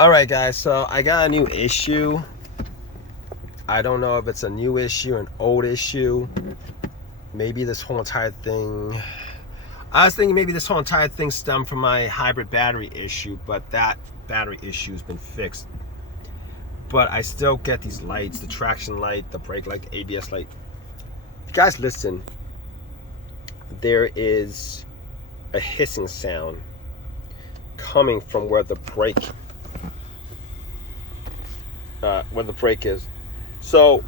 All right, guys, so I got a new issue. I don't know if it's a new issue, an old issue. Maybe this whole entire thing, I was thinking maybe this whole entire thing stemmed from my hybrid battery issue, but that battery issue has been fixed. But I still get these lights, the traction light, the brake light, the ABS light. If you guys listen, there is a hissing sound coming from where the brake is. So,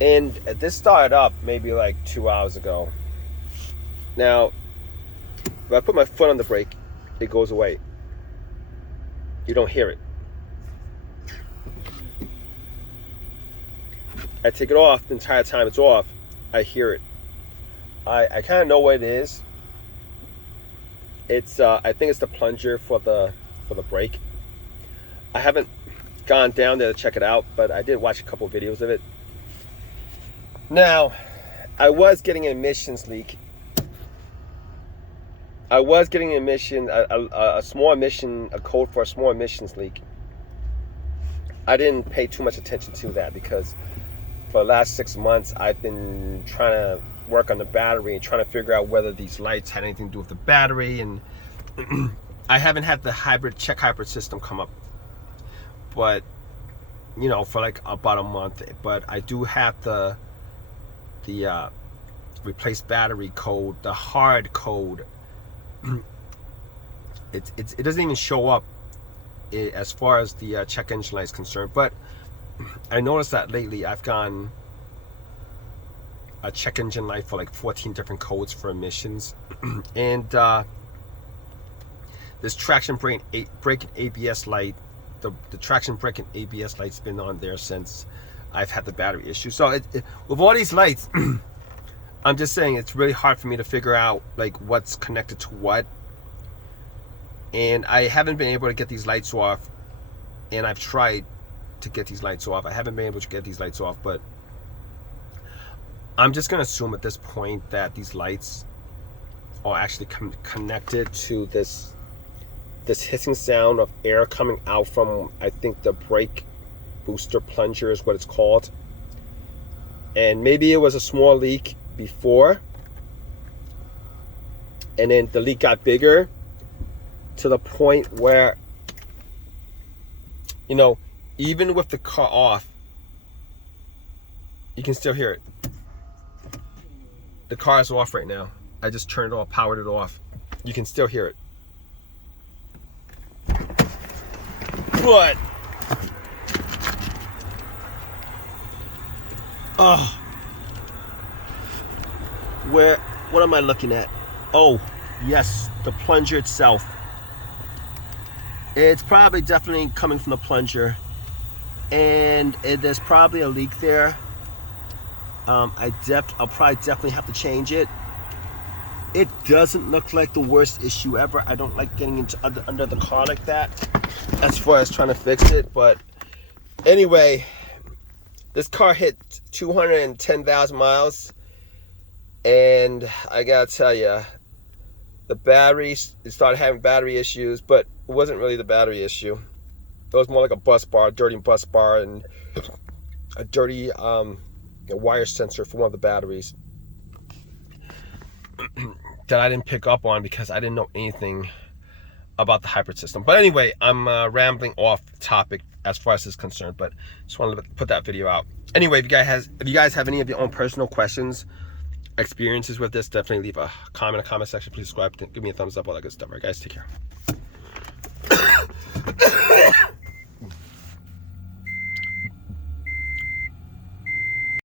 and this started up maybe like 2 hours ago. Now, if I put my foot on the brake, it goes away. You don't hear it. I take it off, the entire time it's off, I hear it. I kind of know what it is. It's I think it's the plunger for the brake. I haven't gone down there to check it out, but I did watch a couple videos of it. Now, I was getting an emissions leak. I was getting an emission, a small emission, a code for a small emissions leak. I didn't pay too much attention to that because for the last 6 months, I've been trying to work on the battery and trying to figure out whether these lights had anything to do with the battery. And I haven't had the hybrid system come up, but you know, for like about a month. But I do have the replace battery code, the hard code. It doesn't even show up as far as the check engine light is concerned. But I noticed that lately I've gotten a check engine light for like 14 different codes for emissions. And this traction brake and ABS light, the traction brake and ABS light's been on there since I've had the battery issue. So with all these lights, I'm just saying it's really hard for me to figure out like what's connected to what. And I haven't been able to get these lights off. And I've tried to get these lights off. I haven't been able to get these lights off, but I'm just gonna assume at this point that these lights are actually connected to this hissing sound of air coming out from, I think, the brake booster plunger is what it's called. And maybe it was a small leak before, and then the leak got bigger to the point where, you know, even with the car off, you can still hear it. The car is off right now. I just turned it off, powered it off. You can still hear it. But what am I looking at? Oh, yes, the plunger itself. It's probably definitely coming from the plunger, and there's probably a leak there. I'll probably definitely have to change it. It doesn't look like the worst issue ever. I don't like getting into under the car like that as far as trying to fix it. But anyway, this car hit 210,000 miles, and I gotta tell you, the battery started having battery issues, but it wasn't really the battery issue. It was more like a bus bar, a dirty bus bar, and a dirty wire sensor for one of the batteries that I didn't pick up on because I didn't know anything about the hybrid system. But anyway, I'm rambling off topic as far as this is concerned, but just wanted to put that video out. Anyway, if you guys have any of your own personal questions, experiences with this, definitely leave a comment in the comment section. Please subscribe, give me a thumbs up, all that good stuff. All right, guys, take care.